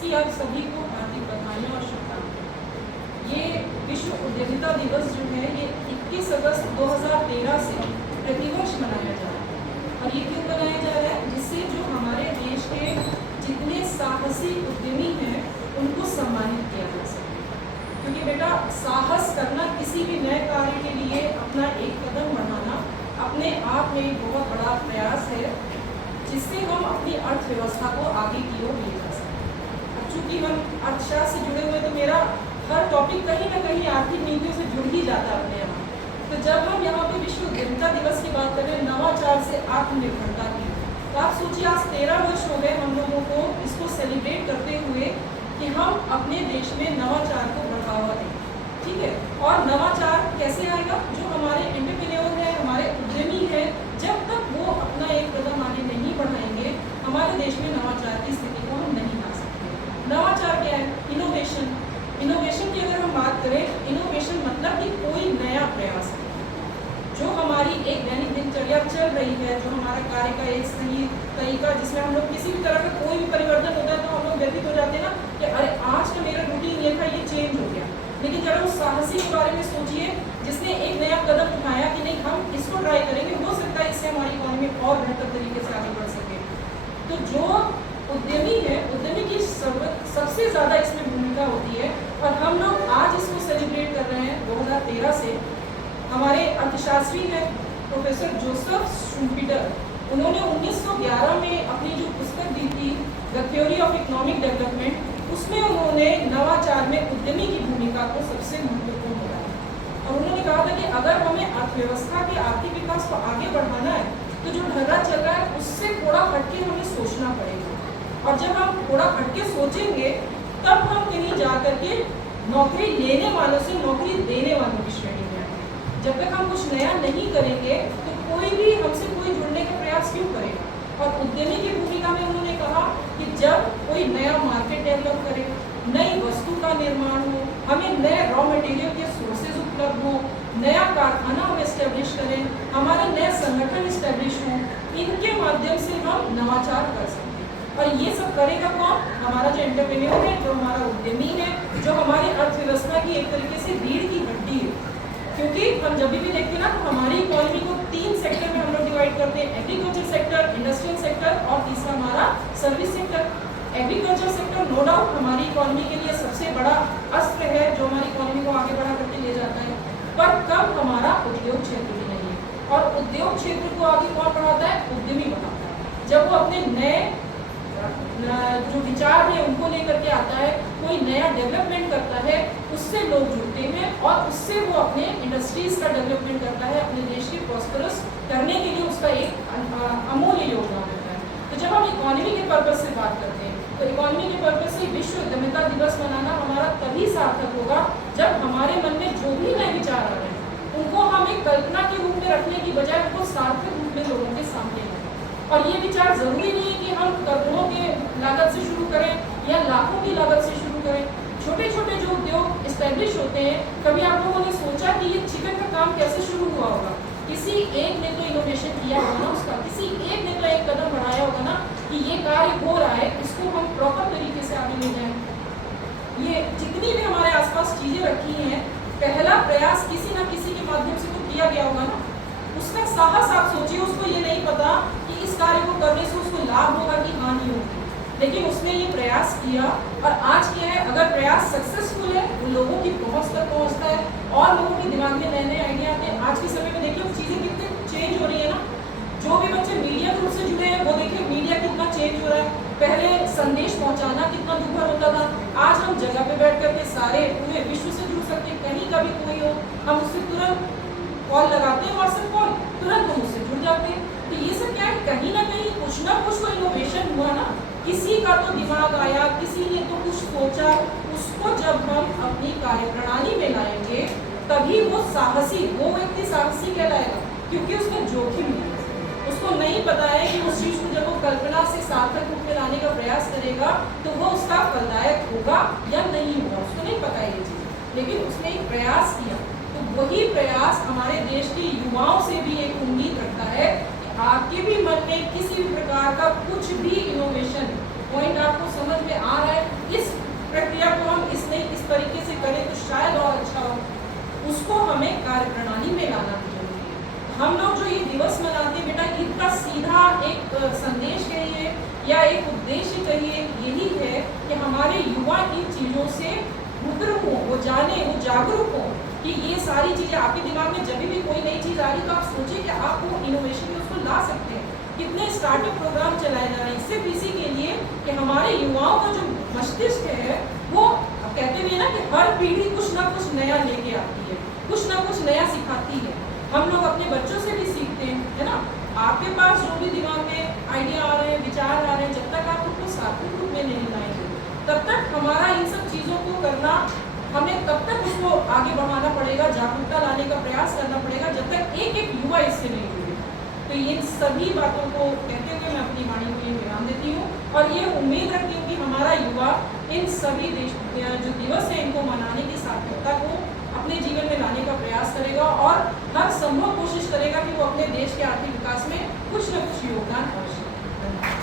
जिसकी आप सभी को हार्दिक बधाइयाँ और शुभकामनाएं। ये विश्व उद्यमिता दिवस जो है ये 21 अगस्त 2013 से प्रतिवर्ष मनाया जा रहा है। और ये क्यों मनाया जा रहा है? जिससे जो हमारे देश के जितने साहसी उद्यमी हैं उनको सम्मानित किया जा सके। क्योंकि बेटा, साहस करना किसी भी नए कार्य के लिए अपना एक कदम बढ़ाना अपने आप में एक बहुत बड़ा प्रयास है, जिससे हम अपनी अर्थव्यवस्था को आगे की ओर ले जा सकते हैं। अब चूँकि हम अर्थशास्त्र से जुड़े हुए, तो मेरा हर टॉपिक कहीं ना कहीं आर्थिक नीतियों से जुड़ ही जाता है अपने यहाँ। तो जब हम यहाँ पे विश्व उद्यमिता दिवस की बात करें, नवाचार से आत्मनिर्भरता की, तो आप सोचिए आज 13 वर्ष हो गए हम लोगों को इसको सेलिब्रेट करते हुए कि हम अपने देश में नवाचार को बढ़ावा दें। ठीक है, और नवाचार कैसे आएगा? जो हमारे एंटरप्रेन्योर हैं, हमारे उद्यमी हैं, जब तक वो अपना एक कदम आगे नहीं बढ़ाएंगे, हमारे देश में नवाचार की स्थिति को हम नहीं ला सकते। नवाचार क्या है? इनोवेशन। इनोवेशन की अगर हम बात करें, इनोवेशन मतलब कि कोई नया प्रयास है जो हमारी एक दैनिक दिनचर्या चल रही है, जो हमारा कार्य का एक सही तरीका, जिसमें हम लोग किसी भी तरह का कोई भी परिवर्तन होता है तो हम लोग व्यथित हो जाते हैं ना कि अरे आज का मेरा रूटीन ये था, ये चेंज हो गया। लेकिन जब उस साहसी के बारे में सोचिए जिसने एक नया कदम उठाया कि नहीं हम इसको ट्राई करेंगे, हो सकता है इससे हमारी इकोनॉमी और बेहतर तरीके से आगे बढ़ सके। तो जो उद्यमी है, उद्यमी की सबसे ज़्यादा इसमें भूमिका होती है। और हम लोग आज इसको सेलिब्रेट कर रहे हैं 2013 से। हमारे अर्थशास्त्री हैं प्रोफेसर जोसेफ शुम्पीटर, उन्होंने 1911 में अपनी जो पुस्तक दी थी the theory of economic development, उसमें उन्होंने नवाचार में उद्यमी की भूमिका को सबसे महत्वपूर्ण बताया। और उन्होंने कहा था कि अगर हमें अर्थव्यवस्था के आर्थिक विकास को आगे बढ़ाना है तो जो ढर्रा चल रहा है उससे थोड़ा हटके हमें सोचना पड़ेगा। और जब हम थोड़ा हटके सोचेंगे तब हम कहीं जा करके नौकरी लेने वालों से नौकरी देने वालों की श्रेणी में आएंगे। जब तक हम कुछ नया नहीं करेंगे तो कोई भी हमसे कोई जुड़ने का प्रयास क्यों करेगा? और उद्यमी की भूमिका में उन्होंने कहा कि जब कोई नया मार्केट डेवलप करे, नई वस्तु का निर्माण हो, हमें नए रॉ मटेरियल के सोर्सेज उपलब्ध हो, नया कारखाना हम एस्टेब्लिश करें, हमारे नए संगठन एस्टेब्लिश हों, इनके माध्यम से हम नवाचार कर सकते हैं। और ये सब करेगा कौन? हमारा जो एंटरप्रेन्योर है, जो हमारा उद्यमी है, जो हमारी अर्थव्यवस्था की एक तरीके से रीढ़ की हड्डी है। क्योंकि हम जब भी देखते हैं ना तो हमारी इकोनॉमी को 3 सेक्टर में हम लोग डिवाइड करते हैं, एग्रीकल्चर सेक्टर, इंडस्ट्रियल सेक्टर और तीसरा हमारा service sector. Agriculture sector no doubt हमारी इकोनॉमी के लिए सबसे बड़ा अस्त्र है जो हमारी इकोनॉमी को आगे बढ़ा करके ले जाता है, पर कब हमारा उद्योग क्षेत्र भी नहीं है। और उद्योग क्षेत्र को आगे कौन बढ़ाता है? उद्यमी बढ़ाता है। जब वो अपने नए जो विचार है उनको लेकर के आता है, कोई नया डेवलपमेंट करता है, उससे लोग जुड़ते हैं और उससे वो अपने इंडस्ट्रीज का डेवलपमेंट करता है, अपने देश के प्रॉस्परस करने के लिए उसका एक अमूल्य योगदान होता है। तो जब हम इकोनॉमी के पर्पज से बात करते हैं तो इकोनॉमी के पर्पज से विश्व उद्यमिता दिवस मनाना हमारा तभी सार्थक होगा जब हमारे मन में जो भी नए विचार आ रहे हैं उनको हम एक कल्पना के रूप में रखने की बजाय उनको सार्थक रूप में लोगों के सामने लाएं। और ये विचार जरूरी नहीं है कि हम करोड़ों के लागत से शुरू करें या लाखों की लागत से शुरू करें। छोटे छोटे जो उद्योग इस्टेब्लिश होते हैं, कभी आप लोगों ने सोचा कि ये चिकन का काम कैसे शुरू हुआ होगा? किसी एक ने तो इनोवेशन किया होगा ना उसका, किसी एक ने तो एक कदम बढ़ाया होगा ना कि ये कार्य हो रहा है, इसको हम प्रॉपर तरीके से आगे ले जाएं। ये जितनी भी हमारे आसपास चीजें रखी हैं, पहला प्रयास किसी ना किसी के माध्यम से तो किया गया होगा ना। उसका साहस आप सोचिए, उसको ये नहीं पता कि इस कार्य को करने से उसको लाभ होगा कि हानि होगी, लेकिन उसने ये प्रयास किया। और आज क्या है, अगर प्रयास सक्सेसफुल है वो लोगों की पहुंच तक पहुंचता है और लोगों के दिमाग में नए नए आइडिया आते हैं। आज के समय में देखिए चीज़ें कितनी चेंज हो रही है ना। जो भी बच्चे मीडिया के रूप से जुड़े हैं वो देखिए मीडिया कितना चेंज हो रहा है। पहले संदेश पहुंचाना कितना दुर्भर होता था, आज हम जगह पे बैठ करके सारे पूरे विश्व से जुड़ सकते हैं। कहीं का भी कोई हो, हम उससे तुरंत कॉल लगाते हैं, व्हाट्सएप कॉल, तुरंत हम उससे जुड़ जाते हैं। तो ये सब क्या है, कहीं ना कहीं कुछ ना कुछ तो इनोवेशन हुआ ना, किसी का तो दिमाग आया, किसी ने तो कुछ सोचा, उसको जब हम अपनी कार्यप्रणाली में लाएंगे तभी वो साहसी, वो व्यक्ति साहसी कहलाएगा, क्योंकि उसने जोखिम लिया। उसको नहीं पता है कि उस चीज को जब वो कल्पना से सार्थक रूप में लाने का प्रयास करेगा तो वो उसका फलदायक होगा या नहीं होगा, उसको नहीं पता है ये चीज, लेकिन उसने एक प्रयास किया। तो वही प्रयास हमारे देश के युवाओं से भी एक उम्मीद रखता है कि आपके भी मन में किसी भी प्रकार का कुछ भी इनोवेशन पॉइंट आपको समझ में आ रहा है, उसको हमें कार्यप्रणाली में लाना भी जरूरी है। हम लोग जो ये दिवस मनाते हैं बेटा, इनका सीधा एक संदेश कहिए या एक उद्देश्य कहिए यही है कि हमारे युवा इन चीज़ों से रुद्र हो, वो जाने, वो जागरूक हो कि ये सारी चीज़ें आपके दिमाग में जब भी कोई नई चीज़ आ रही तो आप सोचिए कि आप वो इनोवेशन में उसको ला सकते हैं। कितने स्टार्टअप प्रोग्राम चलाए जा रहे हैं सिर्फ इसी के लिए कि हमारे युवाओं का जो मस्तिष्क है वो कहते हुए ना कि हर पीढ़ी कुछ ना कुछ नया लेके आती है, कुछ ना कुछ नया सिखाती है। हम लोग अपने बच्चों से भी सीखते हैं, है ना। आपके पास जो भी दिमाग में आइडिया आ रहे हैं, विचार आ रहे हैं, जब तक आप उनको सार्थक रूप में नहीं लाएंगे तब तक हमारा इन सब चीज़ों को करना, हमें तब तक उसको आगे बढ़ाना पड़ेगा, जागरूकता लाने का प्रयास करना पड़ेगा जब तक एक एक युवा इससे नहीं जुड़े। तो इन सभी बातों को कहते हुए मैं अपनी वाणी को विराम देती हूँ और ये उम्मीद रखती हूँ कि हमारा युवा इन सभी जो दिवस है इनको मनाने की सार्थकता को अपने जीवन में लाने का प्रयास करेगा और हर संभव कोशिश करेगा कि वो अपने देश के आर्थिक विकास में कुछ न कुछ योगदान अवश्य।